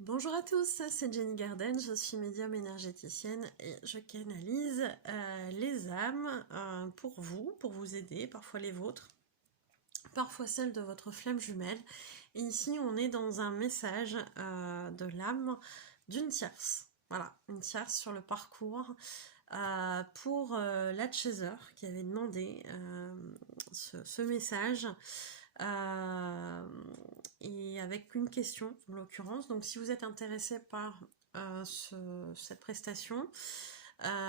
Bonjour à tous, c'est Jenny Garden, je suis médium énergéticienne et je canalise les âmes pour vous aider, parfois les vôtres, parfois celles de votre flamme jumelle. Et ici, on est dans un message de l'âme d'une tierce. Voilà, une tierce sur le parcours pour la chaser qui avait demandé ce message. Et avec une question en l'occurrence. Donc si vous êtes intéressé par cette prestation,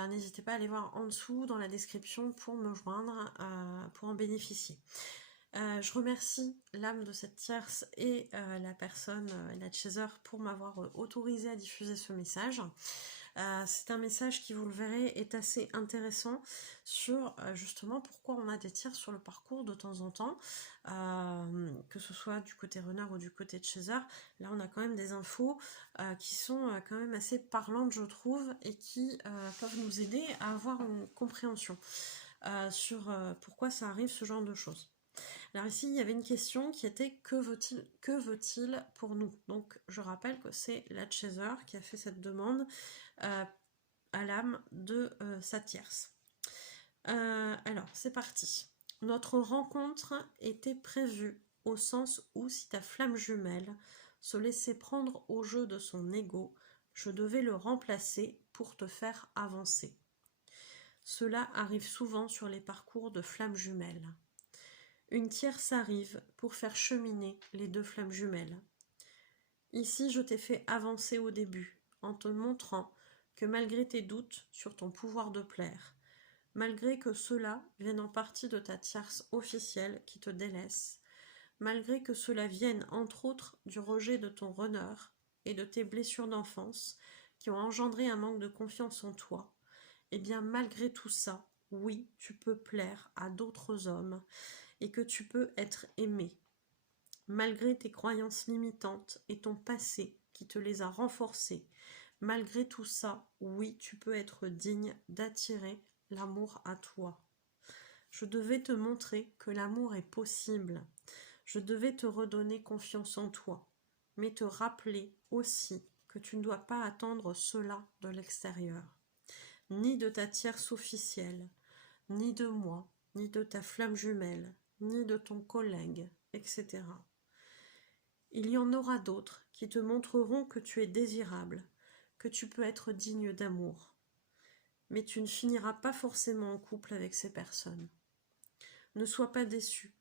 n'hésitez pas à aller voir en dessous dans la description pour me joindre, pour en bénéficier. Je remercie l'âme de cette tierce et la personne, la chaser, pour m'avoir autorisé à diffuser ce message. C'est un message qui, vous le verrez, est assez intéressant sur justement pourquoi on a des tirs sur le parcours de temps en temps, que ce soit du côté runner ou du côté de chaser. Là on a quand même des infos qui sont quand même assez parlantes, je trouve, et qui peuvent nous aider à avoir une compréhension sur pourquoi ça arrive, ce genre de choses. Alors ici, il y avait une question qui était que veut-il pour nous? Donc je rappelle que c'est la chaser qui a fait cette demande à l'âme de sa tierce. Alors, c'est parti. Notre rencontre était prévue au sens où si ta flamme jumelle se laissait prendre au jeu de son ego, je devais le remplacer pour te faire avancer. Cela arrive souvent sur les parcours de flammes jumelles. Une tierce arrive pour faire cheminer les deux flammes jumelles. Ici, je t'ai fait avancer au début, en te montrant que malgré tes doutes sur ton pouvoir de plaire, malgré que cela vienne en partie de ta tierce officielle qui te délaisse, malgré que cela vienne entre autres du rejet de ton runner et de tes blessures d'enfance qui ont engendré un manque de confiance en toi, et bien malgré tout ça, oui, tu peux plaire à d'autres hommes et que tu peux être aimé. Malgré tes croyances limitantes et ton passé qui te les a renforcées, malgré tout ça, oui, tu peux être digne d'attirer l'amour à toi. Je devais te montrer que l'amour est possible. Je devais te redonner confiance en toi, mais te rappeler aussi que tu ne dois pas attendre cela de l'extérieur, ni de ta tierce officielle, ni de moi, ni de ta flamme jumelle, ni de ton collègue, etc. Il y en aura d'autres qui te montreront que tu es désirable, que tu peux être digne d'amour. Mais tu ne finiras pas forcément en couple avec ces personnes. Ne sois pas déçu.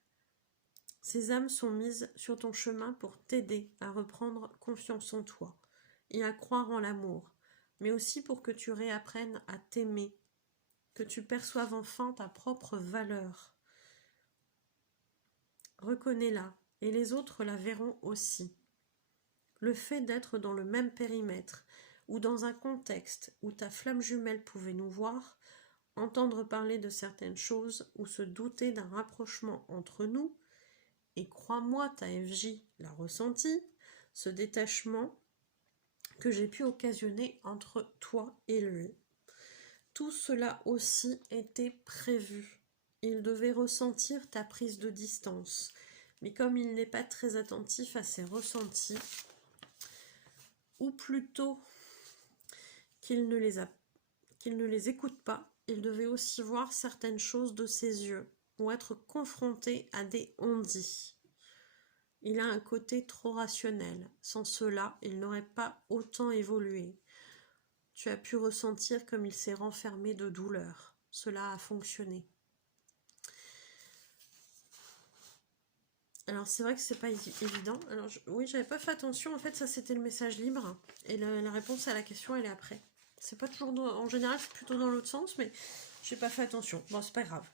Ces âmes sont mises sur ton chemin pour t'aider à reprendre confiance en toi et à croire en l'amour, mais aussi pour que tu réapprennes à t'aimer, que tu perçoives enfin ta propre valeur. Reconnais-la, et les autres la verront aussi. Le fait d'être dans le même périmètre ou dans un contexte où ta flamme jumelle pouvait nous voir, entendre parler de certaines choses ou se douter d'un rapprochement entre nous, et crois-moi, ta FJ l'a ressenti, ce détachement que j'ai pu occasionner entre toi et lui. Tout cela aussi était prévu. Il devait ressentir ta prise de distance, mais comme il n'est pas très attentif à ses ressentis, ou plutôt qu'il ne les écoute pas, il devait aussi voir certaines choses de ses yeux, ou être confronté à des on-dit. Il a un côté trop rationnel. Sans cela, il n'aurait pas autant évolué. Tu as pu ressentir comme il s'est renfermé de douleur. Cela a fonctionné. Alors c'est vrai que c'est pas évident. Alors oui, j'avais pas fait attention. En fait, ça c'était le message libre. Et la réponse à la question, elle est après. C'est pas toujours en général, c'est plutôt dans l'autre sens, mais j'ai pas fait attention. Bon, c'est pas grave.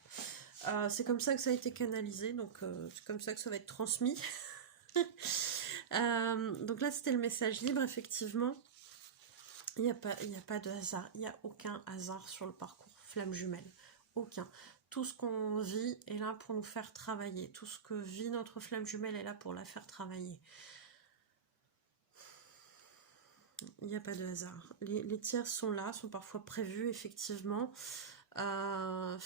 C'est comme ça que ça a été canalisé, donc c'est comme ça que ça va être transmis. Donc là, c'était le message libre, effectivement. Il n'y a pas de hasard. Il n'y a aucun hasard sur le parcours flamme jumelle. Aucun. Tout ce qu'on vit est là pour nous faire travailler. Tout ce que vit notre flamme jumelle est là pour la faire travailler. Il n'y a pas de hasard. Les tiers sont là, sont parfois prévus, effectivement. Il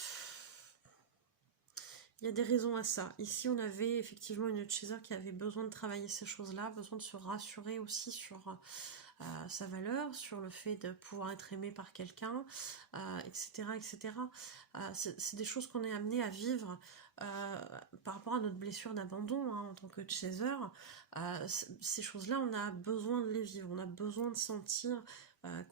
Il y a des raisons à ça. Ici, on avait effectivement une chaser qui avait besoin de travailler ces choses-là, besoin de se rassurer aussi sur sa valeur, sur le fait de pouvoir être aimé par quelqu'un, etc. etc. C'est des choses qu'on est amené à vivre par rapport à notre blessure d'abandon en tant que chaser. Ces choses-là, on a besoin de les vivre, on a besoin de sentir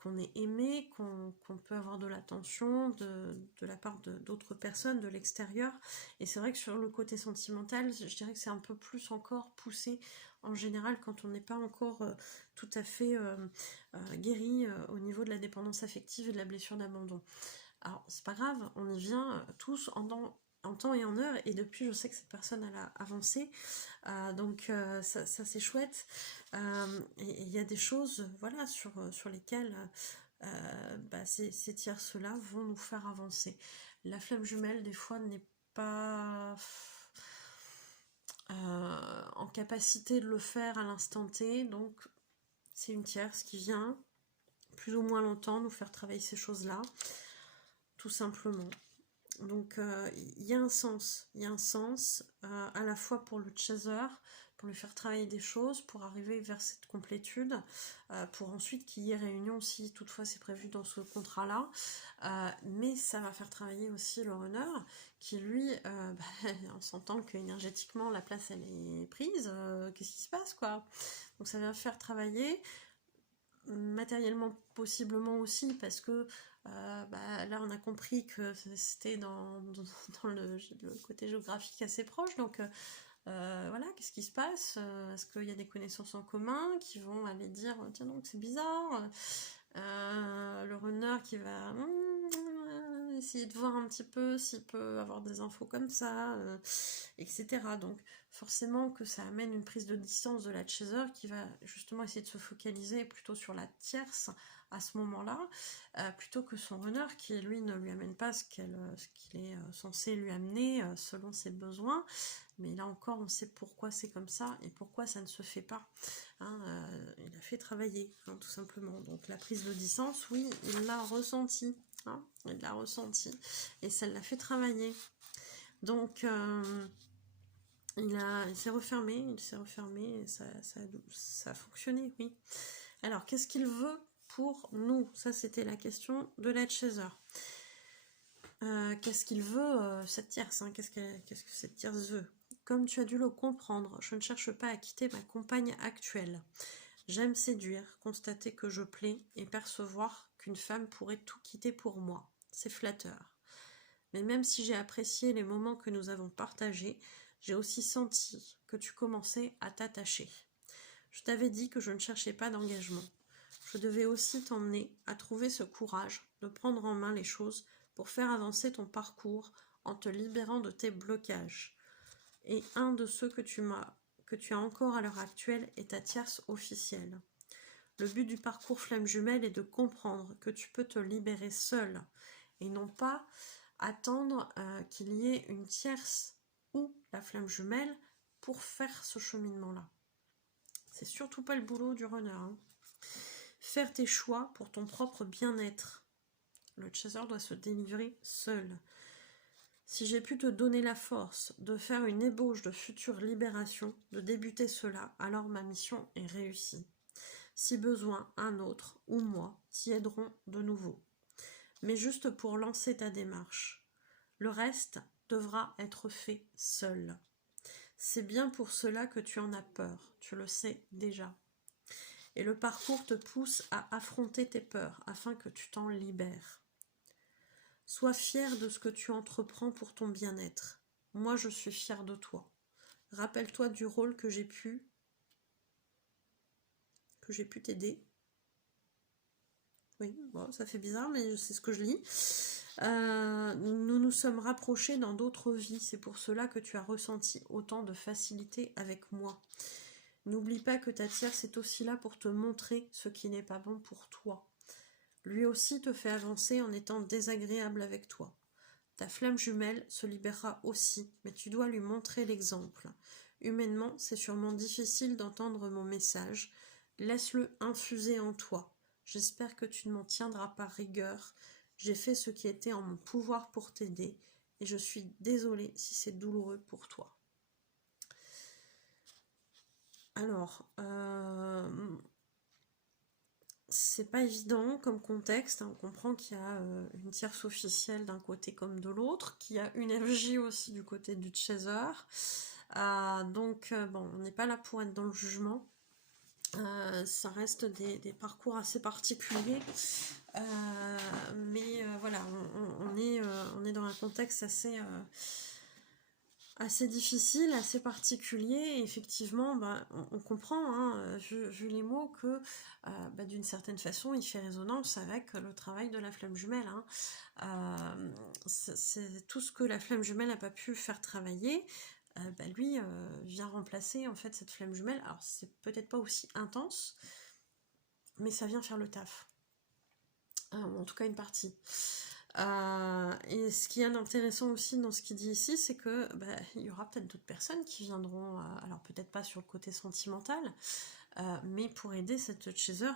qu'on est aimé, qu'on peut avoir de l'attention de la part d'autres personnes, de l'extérieur. Et c'est vrai que sur le côté sentimental, je dirais que c'est un peu plus encore poussé en général quand on n'est pas encore tout à fait guéri au niveau de la dépendance affective et de la blessure d'abandon. Alors c'est pas grave, on y vient tous en temps et en heure, et depuis je sais que cette personne elle a avancé, donc ça c'est chouette, et il y a des choses voilà sur lesquelles ces tierces-là vont nous faire avancer. La flamme jumelle des fois n'est pas en capacité de le faire à l'instant T, donc c'est une tierce qui vient plus ou moins longtemps nous faire travailler ces choses-là, tout simplement. Donc il y a un sens, à la fois pour le chaser, pour lui faire travailler des choses, pour arriver vers cette complétude, pour ensuite qu'il y ait réunion si toutefois c'est prévu dans ce contrat-là, mais ça va faire travailler aussi le runner, qui lui, on s'entend qu'énergétiquement la place elle est prise, qu'est-ce qui se passe quoi? Donc ça va faire travailler, matériellement possiblement aussi, parce que là on a compris que c'était dans le côté géographique assez proche, donc voilà, qu'est-ce qui se passe? Est-ce qu'il y a des connaissances en commun qui vont aller dire tiens donc c'est bizarre, le runner qui va essayer de voir un petit peu s'il peut avoir des infos comme ça, etc. Donc forcément que ça amène une prise de distance de la chaser qui va justement essayer de se focaliser plutôt sur la tierce à ce moment-là, plutôt que son runner qui lui ne lui amène pas ce qu'il est censé lui amener selon ses besoins. Mais là encore on sait pourquoi c'est comme ça et pourquoi ça ne se fait pas. Il a fait travailler tout simplement. Donc la prise de distance, oui, il l'a ressenti, il l'a ressenti et ça l'a fait travailler. Donc il s'est refermé, et ça a fonctionné, oui. Alors qu'est-ce qu'il veut pour nous? Ça c'était la question de la chaser. Qu'est-ce qu'il veut cette tierce, qu'est-ce que cette tierce veut? Comme tu as dû le comprendre, je ne cherche pas à quitter ma compagne actuelle. J'aime séduire, constater que je plais et percevoir qu'une femme pourrait tout quitter pour moi. C'est flatteur. Mais même si j'ai apprécié les moments que nous avons partagés, j'ai aussi senti que tu commençais à t'attacher. Je t'avais dit que je ne cherchais pas d'engagement. Je devais aussi t'emmener à trouver ce courage de prendre en main les choses pour faire avancer ton parcours en te libérant de tes blocages. Et un de ceux que tu as encore à l'heure actuelle est ta tierce officielle. Le but du parcours flamme jumelle est de comprendre que tu peux te libérer seul et non pas attendre qu'il y ait une tierce ou la flamme jumelle pour faire ce cheminement-là. C'est surtout pas le boulot du runner. Faire tes choix pour ton propre bien-être. Le chaser doit se délivrer seul. Si j'ai pu te donner la force de faire une ébauche de future libération, de débuter cela, alors ma mission est réussie. Si besoin, un autre ou moi t'y aideront de nouveau. Mais juste pour lancer ta démarche. Le reste devra être fait seul. C'est bien pour cela que tu en as peur, tu le sais déjà. Et le parcours te pousse à affronter tes peurs afin que tu t'en libères. Sois fier de ce que tu entreprends pour ton bien-être. Moi, je suis fière de toi. Rappelle-toi du rôle que j'ai pu t'aider. Oui, bon, ça fait bizarre, mais c'est ce que je lis. Nous nous sommes rapprochés dans d'autres vies. C'est pour cela que tu as ressenti autant de facilité avec moi. N'oublie pas que ta tierce est aussi là pour te montrer ce qui n'est pas bon pour toi. Lui aussi te fait avancer en étant désagréable avec toi. Ta flamme jumelle se libérera aussi, mais tu dois lui montrer l'exemple. Humainement, c'est sûrement difficile d'entendre mon message. Laisse-le infuser en toi. J'espère que tu ne m'en tiendras pas rigueur. J'ai fait ce qui était en mon pouvoir pour t'aider, et je suis désolée si c'est douloureux pour toi. Alors, c'est pas évident comme contexte, hein. On comprend qu'il y a une tierce officielle d'un côté comme de l'autre, qu'il y a une FJ aussi du côté du chaser. Donc, bon, on n'est pas là pour être dans le jugement. Ça reste des parcours assez particuliers. Mais voilà, on est dans un contexte assez difficile, assez particulier, et effectivement, on comprend, hein, vu les mots, que d'une certaine façon, il fait résonance avec le travail de la flamme jumelle. Hein. C'est tout ce que la flamme jumelle n'a pas pu faire travailler, lui vient remplacer en fait cette flamme jumelle. Alors c'est peut-être pas aussi intense, mais ça vient faire le taf. En tout cas une partie. Et ce qui est intéressant aussi dans ce qu'il dit ici, c'est que il y aura peut-être d'autres personnes qui viendront, alors peut-être pas sur le côté sentimental, mais pour aider cette chaser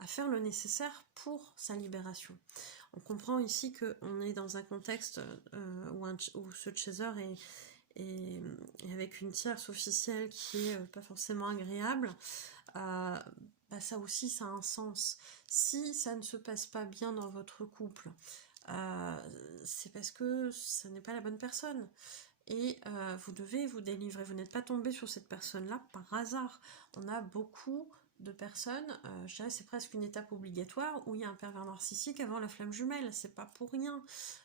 à faire le nécessaire pour sa libération. On comprend ici qu'on est dans un contexte où ce chaser est avec une tierce officielle qui est pas forcément agréable. Ça aussi, ça a un sens. Si ça ne se passe pas bien dans votre couple, c'est parce que ce n'est pas la bonne personne. Et vous devez vous délivrer. Vous n'êtes pas tombé sur cette personne-là par hasard. On a beaucoup de personnes, je dirais c'est presque une étape obligatoire, où il y a un pervers narcissique avant la flamme jumelle. C'est pas pour rien.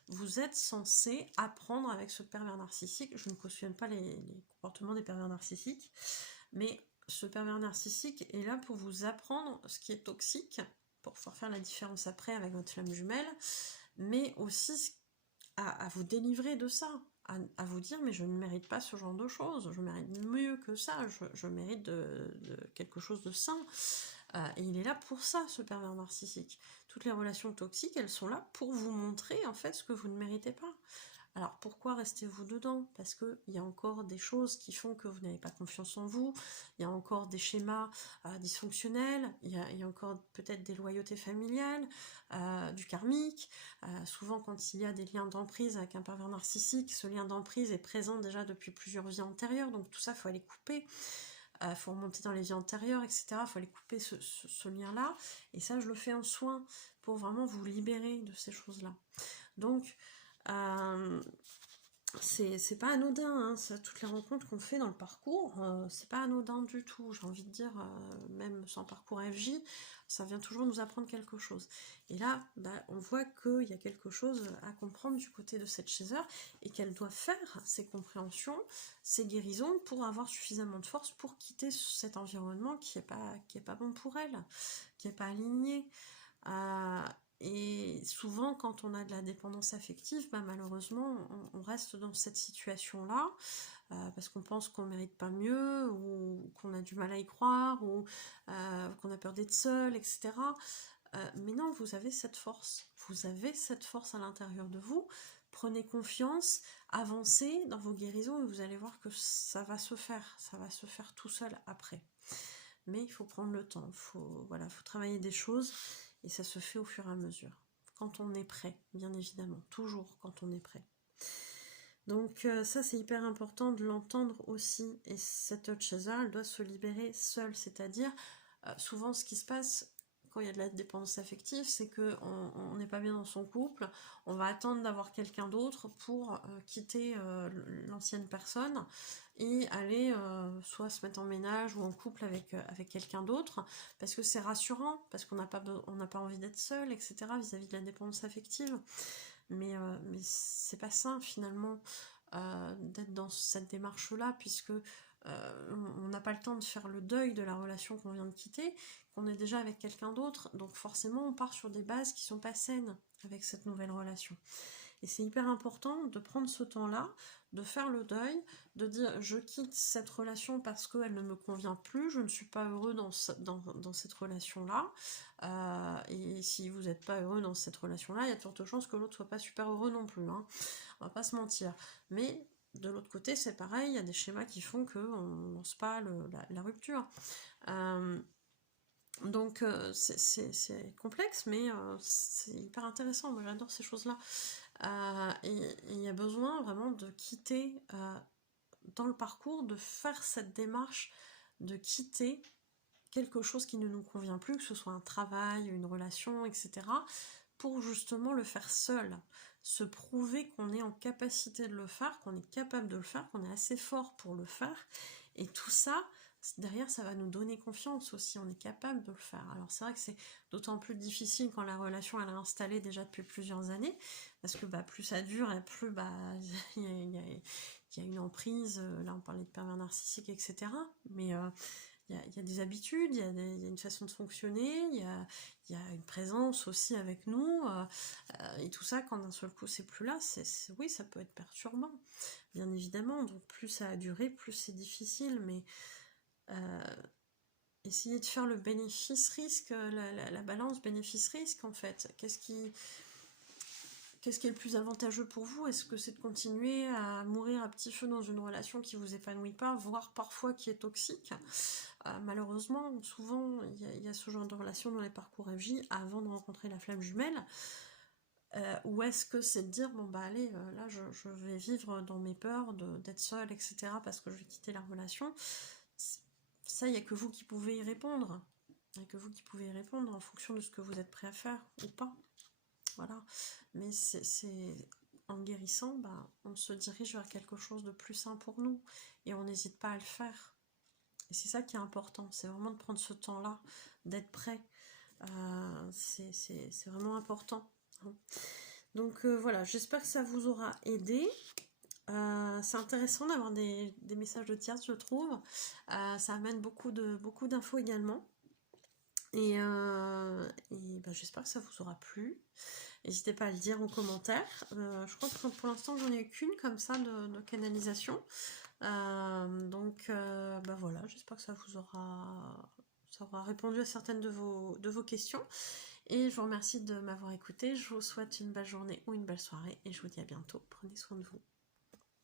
Vous êtes censé apprendre avec ce pervers narcissique. Je ne cautionne pas les comportements des pervers narcissiques, mais ce pervers narcissique est là pour vous apprendre ce qui est toxique, pour pouvoir faire la différence après avec votre flamme jumelle, mais aussi à vous délivrer de ça, à vous dire mais je ne mérite pas ce genre de choses, je mérite mieux que ça, je mérite de quelque chose de sain. Et il est là pour ça, ce pervers narcissique. Toutes les relations toxiques, elles sont là pour vous montrer en fait ce que vous ne méritez pas. Alors pourquoi restez-vous dedans? Parce qu'il y a encore des choses qui font que vous n'avez pas confiance en vous, il y a encore des schémas dysfonctionnels, il y a encore peut-être des loyautés familiales, du karmique. Souvent quand il y a des liens d'emprise avec un pervers narcissique, ce lien d'emprise est présent déjà depuis plusieurs vies antérieures, donc tout ça il faut aller couper. Faut remonter dans les vies antérieures, etc. Il faut aller couper ce lien-là, et ça je le fais en soin pour vraiment vous libérer de ces choses-là. Donc c'est pas anodin, hein, toutes les rencontres qu'on fait dans le parcours, c'est pas anodin du tout, j'ai envie de dire, même sans parcours FJ, ça vient toujours nous apprendre quelque chose. Et là, on voit qu'il y a quelque chose à comprendre du côté de cette chaser, et qu'elle doit faire ses compréhensions, ses guérisons, pour avoir suffisamment de force pour quitter cet environnement qui est pas bon pour elle, qui est pas aligné. Et souvent, quand on a de la dépendance affective, malheureusement, on reste dans cette situation-là, parce qu'on pense qu'on mérite pas mieux, ou qu'on a du mal à y croire, ou qu'on a peur d'être seul, etc. Mais non, vous avez cette force. Vous avez cette force à l'intérieur de vous. Prenez confiance, avancez dans vos guérisons, et vous allez voir que ça va se faire tout seul après. Mais il faut prendre le temps, faut travailler des choses, et ça se fait au fur et à mesure. Quand on est prêt, bien évidemment, toujours quand on est prêt. Donc ça c'est hyper important de l'entendre aussi, et cette chaser, elle doit se libérer seule, c'est-à-dire souvent ce qui se passe quand il y a de la dépendance affective, c'est qu'on n'est pas bien dans son couple, on va attendre d'avoir quelqu'un d'autre pour quitter l'ancienne personne et aller soit se mettre en ménage ou en couple avec quelqu'un d'autre, parce que c'est rassurant, parce qu'on n'a pas envie d'être seul, etc. vis-à-vis de la dépendance affective. Mais c'est pas sain finalement d'être dans cette démarche-là, puisque on n'a pas le temps de faire le deuil de la relation qu'on vient de quitter, qu'on est déjà avec quelqu'un d'autre, donc forcément on part sur des bases qui sont pas saines avec cette nouvelle relation. Et c'est hyper important de prendre ce temps-là, de faire le deuil, de dire je quitte cette relation parce qu'elle ne me convient plus, je ne suis pas heureux dans cette relation-là, et si vous n'êtes pas heureux dans cette relation-là, il y a de fortes chances que l'autre soit pas super heureux non plus, hein. On va pas se mentir. Mais de l'autre côté, c'est pareil, il y a des schémas qui font qu'on lance pas la rupture. Donc c'est complexe, mais c'est hyper intéressant. Moi j'adore ces choses-là. Et il y a besoin vraiment de quitter, dans le parcours, de faire cette démarche, de quitter quelque chose qui ne nous convient plus, que ce soit un travail, une relation, etc., pour justement le faire seul, se prouver qu'on est en capacité de le faire, qu'on est capable de le faire, qu'on est assez fort pour le faire, et tout ça, derrière, ça va nous donner confiance aussi, on est capable de le faire. Alors c'est vrai que c'est d'autant plus difficile quand la relation elle est installée déjà depuis plusieurs années, parce que plus ça dure et plus il y a une emprise, là on parlait de pervers narcissique, etc. Mais il y a des habitudes, il y a une façon de fonctionner, il y a une présence aussi avec nous, et tout ça, quand d'un seul coup c'est plus là, oui, ça peut être perturbant, bien évidemment. Donc plus ça a duré, plus c'est difficile, mais essayer de faire le bénéfice-risque, la balance bénéfice-risque, en fait. Qu'est-ce qui est le plus avantageux pour vous? Est-ce que c'est de continuer à mourir à petit feu dans une relation qui vous épanouit pas, voire parfois qui est toxique? Malheureusement, souvent, il y a ce genre de relation dans les parcours FJ avant de rencontrer la flamme jumelle. Ou est-ce que c'est de dire, bon bah allez, là je vais vivre dans mes peurs d'être seule, etc., parce que je vais quitter la relation. Ça, il n'y a que vous qui pouvez y répondre. Il n'y a que vous qui pouvez y répondre en fonction de ce que vous êtes prêt à faire ou pas. Voilà. Mais c'est en guérissant, on se dirige vers quelque chose de plus sain pour nous. Et on n'hésite pas à le faire. Et c'est ça qui est important. C'est vraiment de prendre ce temps-là, d'être prêt. C'est vraiment important. Donc voilà, j'espère que ça vous aura aidé. C'est intéressant d'avoir des messages de tierces, je trouve. Ça amène beaucoup d'infos également. Et j'espère que ça vous aura plu. N'hésitez pas à le dire en commentaire. Je crois que pour l'instant, j'en ai eu qu'une comme ça de canalisation. Donc voilà, j'espère que ça aura répondu à certaines de vos questions. Et je vous remercie de m'avoir écouté. Je vous souhaite une belle journée ou une belle soirée. Et je vous dis à bientôt. Prenez soin de vous.